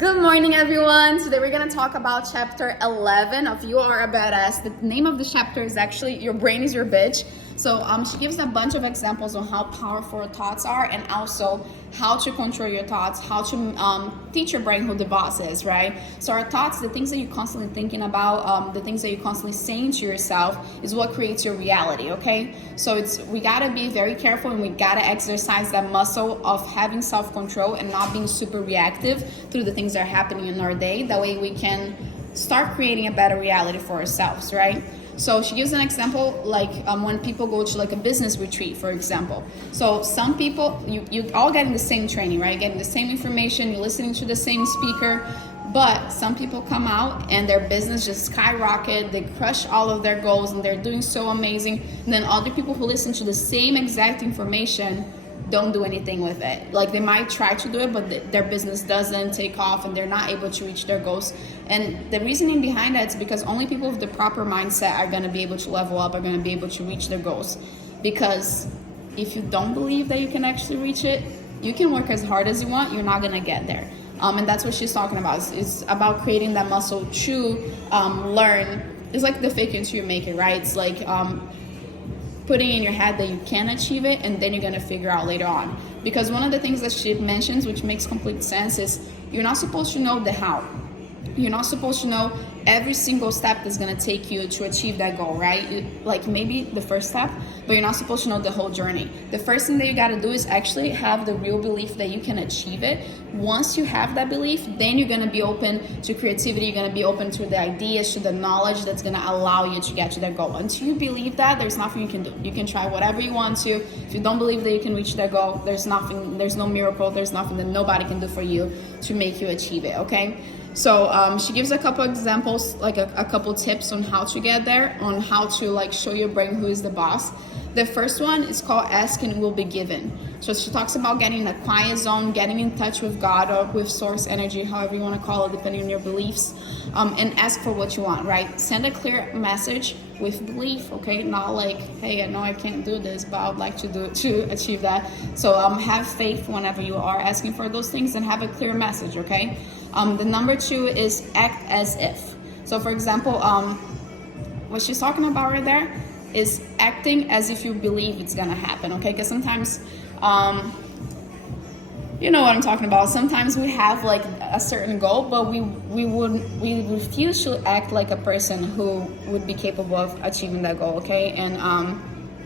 Good morning, everyone. Today we're going to talk about chapter 11 of You Are a Badass. The name of the chapter is actually Your Brain is Your Bitch. So she gives a bunch of examples on how powerful thoughts are and also how to control your thoughts, how to teach your brain who the boss is, right? So our thoughts, the things that you're constantly thinking about, the things that you're constantly saying to yourself is what creates your reality, okay? So we got to be very careful and we got to exercise that muscle of having self-control and not being super reactive through the things that are happening in our day. That way we can start creating a better reality for ourselves, right? So she gives an example like when people go to like a business retreat, for example. So some people, you all getting the same training, right? Getting the same information, you're listening to the same speaker, but some people come out and their business just skyrocket, they crush all of their goals and they're doing so amazing. And then other people who listen to the same exact information don't do anything with it. Like they might try to do it, but their business doesn't take off and they're not able to reach their goals. And the reasoning behind that is because only people with the proper mindset are going to be able to level up, are going to be able to reach their goals. Because if you don't believe that you can actually reach it, you can work as hard as you want, you're not going to get there. And that's what she's talking about. It's about creating that muscle to learn. It's like the fake until you make it, right? It's like putting in your head that you can achieve it, and then you're going to figure out later on. Because one of the things that she mentions, which makes complete sense, is you're not supposed to know the how. You're not supposed to know every single step that's going to take you to achieve that goal, right? Like maybe the first step, but you're not supposed to know the whole journey. The first thing that you got to do is actually have the real belief that you can achieve it. Once you have that belief, then you're going to be open to creativity. You're going to be open to the ideas, to the knowledge that's going to allow you to get to that goal. Until you believe that, there's nothing you can do. You can try whatever you want to. If you don't believe that you can reach that goal, there's nothing, there's no miracle, there's nothing that nobody can do for you to make you achieve it, okay? So she gives a couple examples, like a couple tips on how to get there, on how to like show your brain who is the boss. The first one is called Ask and It Will Be Given. So she talks about getting in a quiet zone, getting in touch with God or with source energy, however you want to call it, depending on your beliefs, and ask for what you want, right? Send a clear message with belief, okay? Not like, hey, I know I can't do this, but I would like to do it to achieve that. So have faith whenever you are asking for those things and have a clear message, okay? The number two is act as if. So for example, what she's talking about right there is acting as if you believe it's gonna happen, okay? Because sometimes, you know what I'm talking about. Sometimes we have like a certain goal, but we refuse to act like a person who would be capable of achieving that goal, okay? And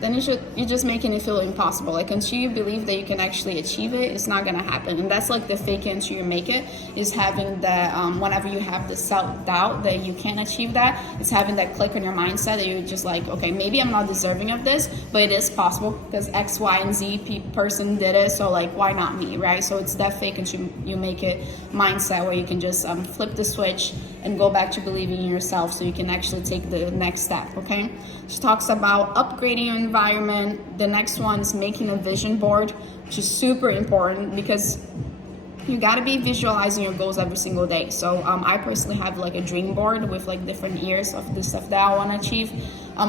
then you're just making it feel impossible. Like until you believe that you can actually achieve it, it's not gonna happen. And that's like the fake it until you make it, is having that whenever you have the self-doubt that you can't achieve that, it's having that click in your mindset that you're just like, okay, maybe I'm not deserving of this, but it is possible because X, Y, and Z person did it, so like why not me, right? So it's that fake until you make it mindset where you can just flip the switch and go back to believing in yourself so you can actually take the next step, okay? She talks about upgrading your environment. The next one is making a vision board, which is super important because you got to be visualizing your goals every single day. So I personally have like a dream board with like different years of the stuff that I want to achieve.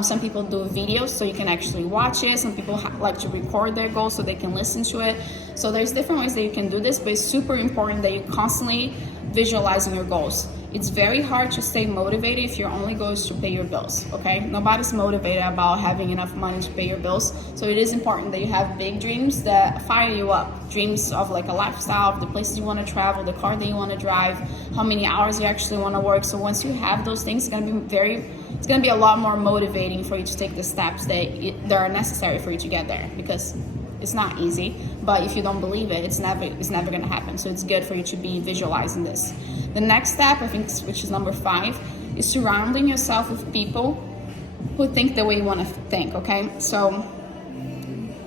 Some people do videos so you can actually watch it. Some people like to record their goals so they can listen to it. So there's different ways that you can do this, but it's super important that you constantly visualizing your goals. It's very hard to stay motivated if your only goal is to pay your bills, okay? Nobody's motivated about having enough money to pay your bills. So it is important that you have big dreams that fire you up. Dreams of like a lifestyle, of the places you want to travel, the car that you want to drive, how many hours you actually want to work. So once you have those things, it's going to be a lot more motivating for you to take the steps that are necessary for you to get there, because it's not easy, but if you don't believe it, it's never going to happen. So it's good for you to be visualizing this. The next step, I think, which is number 5, is surrounding yourself with people who think the way you want to think, okay? So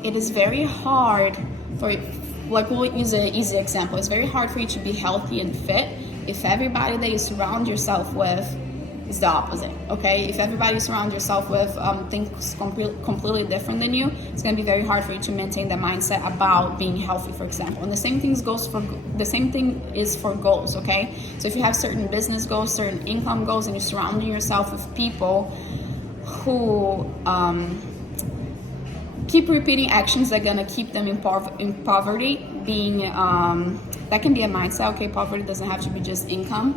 it is very hard for, like we'll use an easy example. It's very hard for you to be healthy and fit if everybody that you surround yourself with is the opposite, okay? If everybody you surround yourself with thinks completely different than you, it's gonna be very hard for you to maintain that mindset about being healthy, for example. And the same thing is for goals, okay? So if you have certain business goals, certain income goals, and you're surrounding yourself with people who keep repeating actions that are gonna keep them in poverty, being that can be a mindset. Okay, poverty doesn't have to be just income.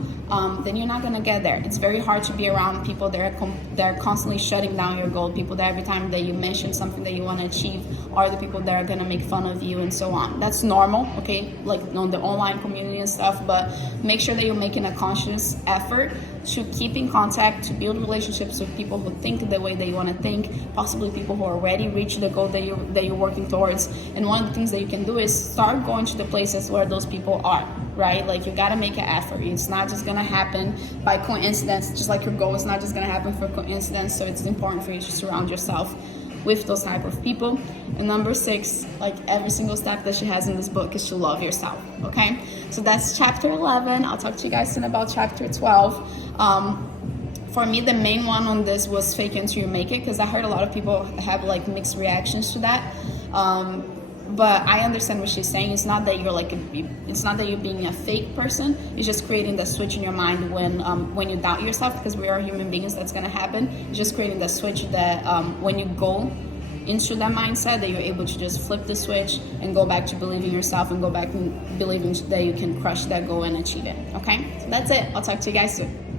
Then you're not gonna get there. It's very hard to be around people that are constantly shutting down your goal. People that every time that you mention something that you want to achieve are the people that are gonna make fun of you and so on. That's normal, okay? Like on the online community and stuff. But make sure that you're making a conscious effort to keep in contact, to build relationships with people who think the way that you want to think, possibly people who already reached the goal that you're working towards. And one of the things that you can do is start going to the places where those people are, right? Like, you got to make an effort. It's not just going to happen by coincidence, just like your goal is not just going to happen for coincidence. So it's important for you to surround yourself with those type of people. And number 6, like every single step that she has in this book, is to love yourself. Okay, so that's chapter 11. I'll talk to you guys soon about chapter 12. For me, the main one on this was fake it until you make it, because I heard a lot of people have like mixed reactions to that. But I understand what she's saying. It's not that it's not that you're being a fake person. It's just creating that switch in your mind when you doubt yourself, because we are human beings. That's gonna happen. It's just creating that switch that when you go into that mindset, that you're able to just flip the switch and go back to believing yourself and go back and believing that you can crush that goal and achieve it. Okay, so that's it. I'll talk to you guys soon.